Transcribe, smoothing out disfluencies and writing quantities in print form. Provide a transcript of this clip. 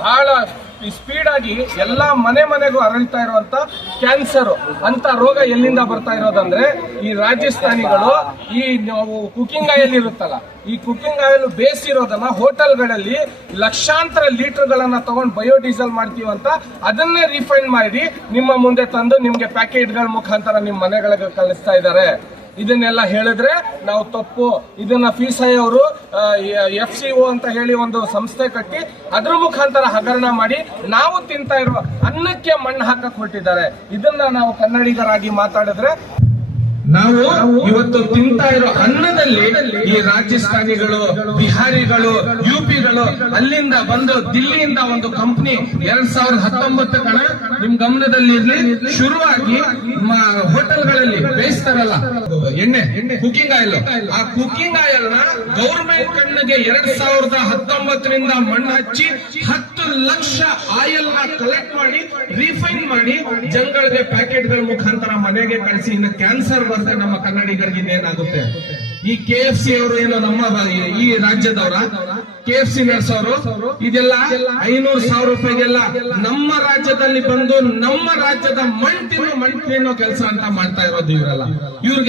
ಬಹಳ ಸ್ಪೀಡ್ ಆಗಿ ಎಲ್ಲಾ ಮನೆಗೂ ಹರಳ್ತಾ ಇರುವಂತ ಕ್ಯಾನ್ಸರ್ ಅಂತ ರೋಗ ಎಲ್ಲಿಂದ ಬರ್ತಾ ಇರೋದಂದ್ರೆ ಈ ರಾಜಸ್ಥಾನಿಗಳು ಈ ಕುಕಿಂಗ್ ಆಯಿಲ್ ಇರುತ್ತಲ್ಲ, ಈ ಕುಕಿಂಗ್ ಆಯಿಲ್ ಬೇಯಿಸಿರೋದನ್ನ ಹೋಟೆಲ್ಗಳಲ್ಲಿ ಲಕ್ಷಾಂತರ ಲೀಟರ್ಗಳನ್ನ ತಗೊಂಡು ಬಯೋಡೀಸೆಲ್ ಮಾಡ್ತೀವಂತ ಅದನ್ನೇ ರಿಫೈನ್ ಮಾಡಿ ನಿಮ್ಮ ಮುಂದೆ ತಂದು ನಿಮ್ಗೆ ಪ್ಯಾಕೆಟ್ಗಳ ಮುಖಾಂತರ ನಿಮ್ಮ ಮನೆಗಳಿಗೆ ಕಳಿಸ್ತಾ ಇದ್ದಾರೆ. ಇದನ್ನೆಲ್ಲ ಹೇಳಿದ್ರೆ ನಾವು ತಪ್ಪು. ಇದನ್ನ ಫಿಸೈ ಅವರು FCO ಅಂತ ಹೇಳಿ ಒಂದು ಸಂಸ್ಥೆ ಕಟ್ಟಿ ಅದ್ರ ಮುಖಾಂತರ ಹಗರಣ ಮಾಡಿ ನಾವು ತಿಂತಾ ಇರುವ ಅನ್ನಕ್ಕೆ ಮಣ್ಣು ಹಾಕಕ್ ಹೊರಟಿದ್ದಾರೆ. ಇದನ್ನ ನಾವು ಕನ್ನಡಿಗರಾಗಿ ಮಾತಾಡಿದ್ರೆ ನಾವು ಇವತ್ತು ತಿಂತಾ ಇರೋ ಅನ್ನದಲ್ಲಿ ಈ ರಾಜಸ್ಥಾನಿಗಳು, ಬಿಹಾರಿಗಳು, UPಗಳು ಅಲ್ಲಿಂದ ಬಂದು ದಿಲ್ಲಿಯಿಂದ ಒಂದು ಕಂಪನಿ 2019 ಕಣ ನಿಮ್ ಗಮನದಲ್ಲಿ ಇರ್ಲಿ, ಶುರುವಾಗಿ ಹೋಟೆಲ್ಗಳಲ್ಲಿ ಬೇಯಿಸ್ತಾರಲ್ಲ ಎಣ್ಣೆ, ಕುಕಿಂಗ್ ಆಯಿಲ್, ಆ ಕುಕಿಂಗ್ ಆಯಿಲ್ ನ ಗೌರ್ಮೆಂಟ್ ಕಣ್ಣಿಗೆ 2019ರಿಂದ ಮಣ್ಣು ಹಚ್ಚಿ 10 ಲಕ್ಷ ಆಯಿಲ್ ನ ಕಲೆಕ್ಟ್ ಮಾಡಿ ರಿಫೈನ್ ಮಾಡಿ ಜನಗಳಿಗೆ ಪ್ಯಾಕೆಟ್ಗಳ ಮುಖಾಂತರ ಮನೆಗೆ ಕಳಿಸಿ ಇನ್ನು ಕ್ಯಾನ್ಸರ್ ಬಂದ್ರೆ ನಮ್ಮ ಕನ್ನಡಿಗರಿಗೆ ಏನಾಗುತ್ತೆ? ಈ KFC ಅವರು ಏನೋ ನಮ್ಮ ಈ ರಾಜ್ಯದವರ KFC ನಡೆಸೋರು ಇದೆಲ್ಲ 500,000 ರೂಪಾಯಿಗೆಲ್ಲ ನಮ್ಮ ರಾಜ್ಯದಲ್ಲಿ ಬಂದು ನಮ್ಮ ರಾಜ್ಯದ ಮಣ್ಣು ತಿನ್ನೋ ಕೆಲಸ ಅಂತ ಮಾಡ್ತಾ ಇರೋದು ಇವರೆಲ್ಲ. ಇವ್ರಿಗೆ